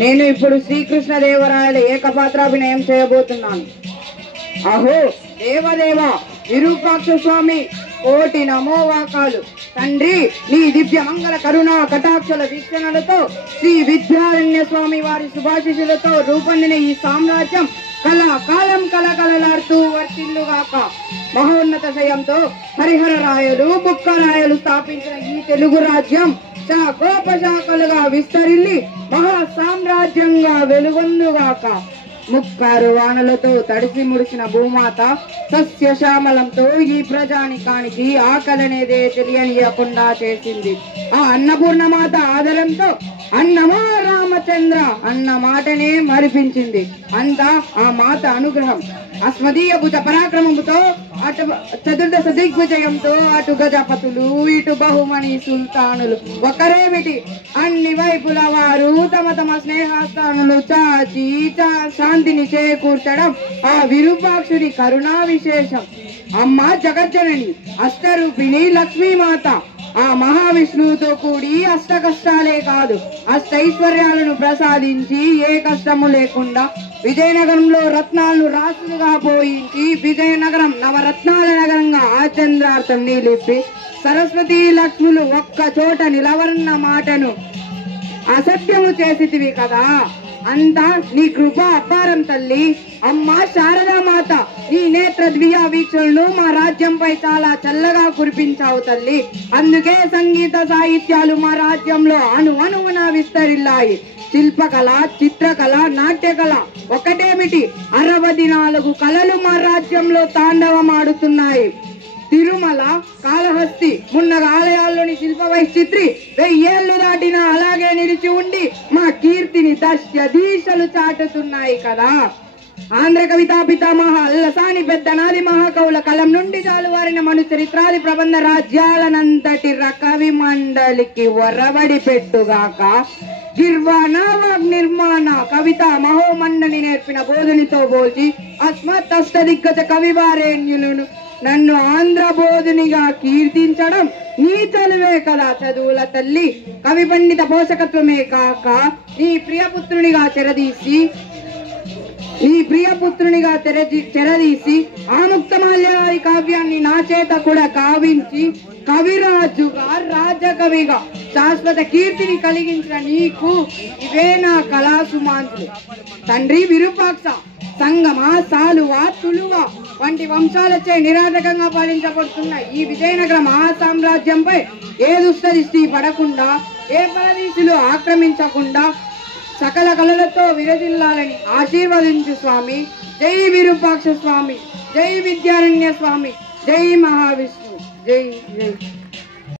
నేను ఇప్పుడు శ్రీకృష్ణదేవరాయల ఏకపాత్రాభినయం చేయబోతున్నాను. అహో దేవదేవ విరూపాక్ష స్వామి, కోటి నమోవాకాలు. తండ్రి, నీ దివ్య మంగళ కరుణా కటాక్షల వీక్షణలతో శ్రీ విద్యారణ్య స్వామి వారి శుభాశిషులతో రూపొందిన ఈ సామ్రాజ్యం కళాకాలం కలకలలాడుతూ వర్తిల్లుగాక. మహోన్నత శయంతో హరిహర రాయలు, బుక్కరాయలు స్థాపించిన ఈ తెలుగు రాజ్యం శాఖోపశాఖలుగా విస్తరిల్లి మహా సామ్రాజ్యంగా వెలుగొందుగాక. ముక్కారు వానలతో తడిసి ముడిసిన భూమాత సస్యశ్యామలంతో ఈ ప్రజానికానికి ఆకలనేదే తెలియనియకుండా చేసింది. ఆ అన్నపూర్ణమాత ఆదరంతో అన్నమా రామచంద్ర అన్న మాటనే మరిపించింది. అంతా ఆ మాత అనుగ్రహం. అస్మదీయ భుజ పరాక్రమముతో అటు చతుర్దశ దిగ్విజయంతో అటు గజపతులు ఇటు బహుమని సుల్తానులు ఒకరేమిటి అన్ని వైపుల వారు తమ తమ స్నేహస్థానులు చాచి శాంతిని చేకూర్చడం ఆ విరూపాక్షుని కరుణా విశేషం. అమ్మ జగజ్జనని, అష్టరూపిణి లక్ష్మీమాత ఆ మహావిష్ణువుతో కూడి అష్ట కష్టాలే కాదు అష్టైశ్వర్యాలను ప్రసాదించి ఏ కష్టము లేకుండా విజయనగరంలో రత్నాలను రాసులుగా పోయించి విజయనగరం నవరత్నాల నగరంగా ఆచంద్రార్థం నిలిపి సరస్వతి లక్ష్ములు ఒక్క చోట నిలవరన్న మాటను అసత్యము చేసితివి కదా. అంతా నీ కృప అపారం తల్లి. అమ్మా శారదామాత, నీ నేత్ర ద్వియా వీక్షణలు మా రాజ్యంపై చాలా చల్లగా కురిపించావు తల్లి. అందుకే సంగీత సాహిత్యాలు మా రాజ్యంలో అణువణువున విస్తరిల్లాయి. శిల్పకళ, చిత్రకళ, నాట్యకళ ఒకటేమిటి 64 కళలు మా రాజ్యంలో తాండవమాడుతున్నాయి. తిరుమల, కాళహస్తి మున్నగ ఆలయాల్లోని శిల్ప వైచిత్రి 1000 ఏళ్లు దాటినా అలాగే నిలిచి ఉండి మా కీర్తిని దశ చాటుతున్నాయి కదా. ఆంధ్ర కవితా పితామహ అల్లసాని పెద్దనాది మహాకవుల కలం నుండి జాలువారిన మను చరిత్రాది ప్రబంధ రాజ్యాలనంతటి రకవి మండలికి వరబడి పెట్టుగాక. గిర్వాణ నిర్మాణ కవిత మహోమండని నేర్పిన బోధునితో పోల్చి అస్మత్ అష్టదిగ్గజ కవివారేణ్యులను నన్ను ఆంధ్ర బోధునిగా కీర్తించడం నీ చలువే కదా చదువుల తల్లి. కవి పండిత పోషకత్వమే కాక నీ ప్రియపుత్రునిగా చెరదీసి ఆముక్తమాల్యాది కావ్యాన్ని నా చేత కూడా కావించి కవిరాజుగా రాజకవిగా శాశ్వత కీర్తిని కలిగించిన నీకు ఇవే నా కళాసుమాంతులు. తండ్రి విరూపాక్ష, సంగమ, సాలువ, తులువ వంటి వంశాలచే నిరాటకంగా పాలించబడుతున్న ఈ విజయనగర మహాసామ్రాజ్యంపై ఏ దుష్టదృష్టి పడకుండా, ఏ పరదేశులు ఆక్రమించకుండా సకల కళలతో విరజిల్లాలని ఆశీర్వదించు స్వామి. జై విరూపాక్ష స్వామి, జై విద్యారణ్య స్వామి, జై మహావిష్ణు, జై జై.